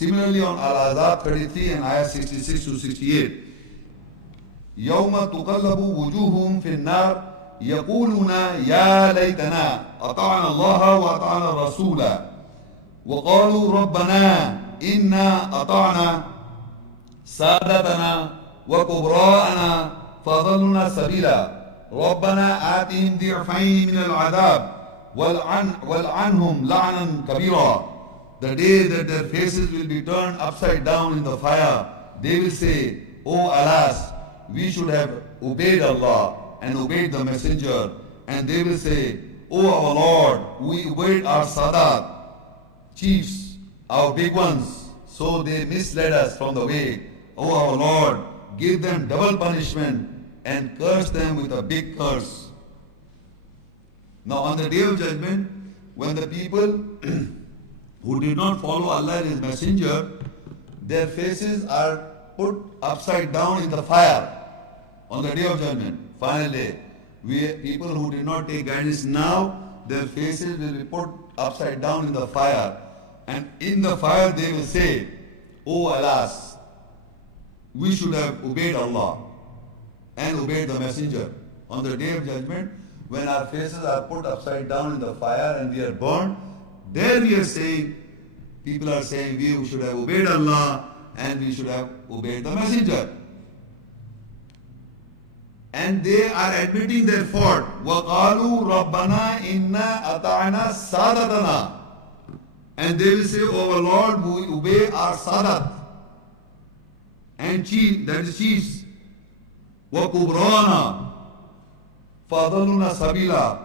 Similarly on Al-Azab 33 and ayah 66 to 68. يوم تقلب وجوههم في النار يقولون يا ليتنا أطعنا الله وأطعنا الرسول وقالوا ربنا إنا أطعنا سادتنا وكبراءنا فضلنا سبيلا ربنا آتهم ضعفين من العذاب والعنهم لعنا كبيرا. The day that their faces will be turned upside down in the fire, they will say, Oh alas, we should have obeyed Allah and obeyed the messenger. And they will say, Oh our Lord, we obeyed our Sadat, chiefs, our big ones, so they misled us from the way. Oh our Lord, give them double punishment and curse them with a big curse. Now on the day of judgment, when the people who did not follow Allah and His messenger, their faces are put upside down in the fire on the day of judgment. Finally, people who did not take guidance now, their faces will be put upside down in the fire. And in the fire they will say, Oh alas, we should have obeyed Allah and obeyed the messenger. On the day of judgment, when our faces are put upside down in the fire and we are burned, there we are saying, people are saying we should have obeyed Allah and we should have obeyed the messenger. And they are admitting their fault. وَقَالُوا رَبَّنَا إِنَّا أَطَعْنَا سَادَتَنَا. And they will say, Oh our Lord, we obey our Sadat and chief, that is chiefs. وَكُبْرَانَا فَضَلُنَا سَبِيلًا.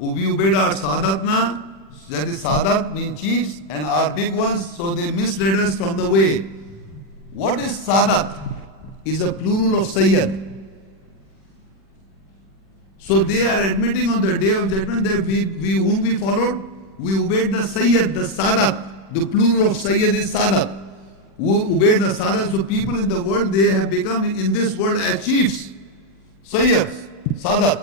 We obeyed our Sadatna, that is Sadat means chiefs, and our big ones, so they misled us from the way. What is Sadat? Is a plural of Sayyid. So they are admitting on the day of judgment that whom we followed, we obeyed the Sayyid, the Sadat. The plural of Sayyid is Sadat. Who obeyed the Sadat. So people in the world, they have become in this world as chiefs. Sayyids, Sadat.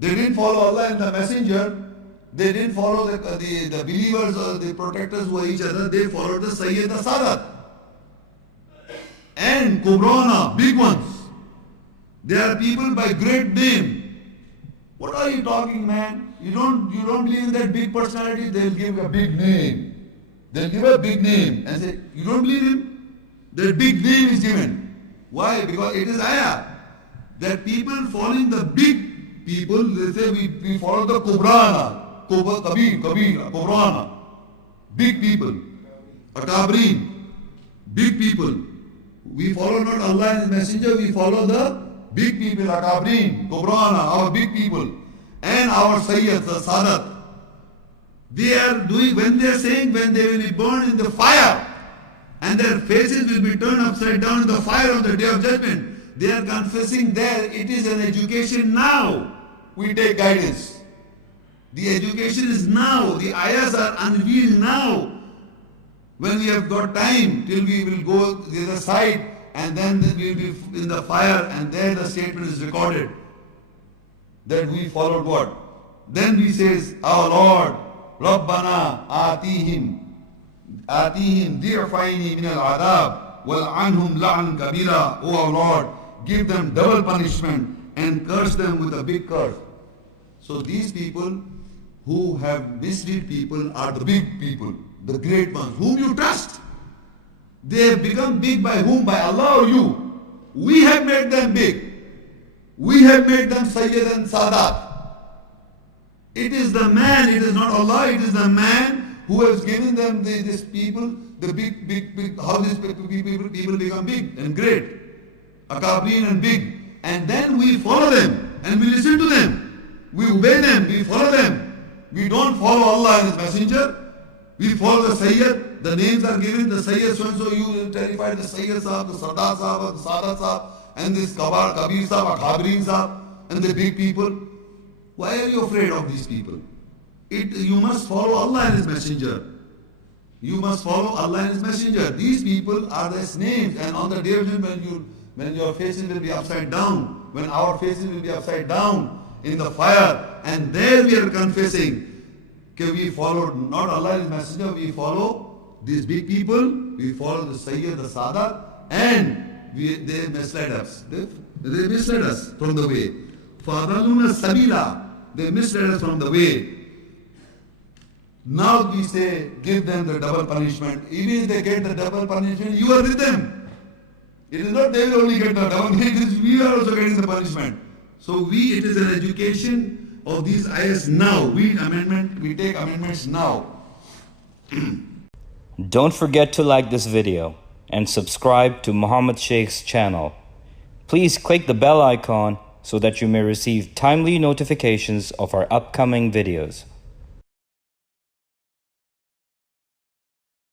They didn't follow Allah and the messenger. They didn't follow the believers or the protectors who are each other. They followed the Sayyid, the Sadat. And Kubrana, big ones. They are people by great name. What are you talking, man? You don't believe in that big personality? They'll give a big name. They'll give a big name and say, you don't believe him? That big name is given. Why? Because it is ayah. That people following the big people, they say we follow the Kubrana. Kabir, Kubrana. Big people. Akabrin. Big people. We follow not Allah and His messenger, we follow the big people, Akabrin, Kubrana, our big people, and our Sayyids, the Sadat. They are doing, when they are saying, when they will be burned in the fire, and their faces will be turned upside down in the fire on the day of judgment, they are confessing there, it is an education now. We take guidance. The education is now, the ayahs are unveiled now. When we have got time, till we will go to the other side, and then we will be in the fire, and there the statement is recorded that we followed what? Then we says, Our Lord, Rabbana atihim di'faini min al-adab wal anhum la'an kabira. O our Lord, give them double punishment and curse them with a big curse. So these people who have mislead people are the big people, the great ones, whom you trust. They have become big by whom? By Allah or you? We have made them big. We have made them Sayyid and Sadat. It is the man, it is not Allah, it is the man who has given them these people, the big, how these people become big and great. Akabrin and big. And then we follow them and we listen to them. We obey them, we follow them. We don't follow Allah and His messenger. We follow the Sayyid. The names are given, the Sayyid so-and-so, you terrify the Sayyid Sahab, the Sardar Sahab, the Sadat Sahab, and this Kabir Sahab, Akhabrin Sahab, and the big people. Why are you afraid of these people? You must follow Allah and His messenger. You must follow Allah and His messenger. These people are His names, and on the day of judgment, when your faces will be upside down, when our faces will be upside down in the fire, and there we are confessing, okay, we followed not Allah and His messenger, we follow these big people, we follow the Sayyid, the Sadat, and they misled us. They misled us from the way. فَأَضَلُّونَ sabila. They misled us from the way. Now we say, give them the double punishment. Even if they get the double punishment, you are with them. It is not they will only get the double, it is we are also getting the punishment. So it is an education of these ayahs now. We take amendments now. Don't forget to like this video and subscribe to Muhammad Sheikh's channel. Please click the bell icon so that you may receive timely notifications of our upcoming videos.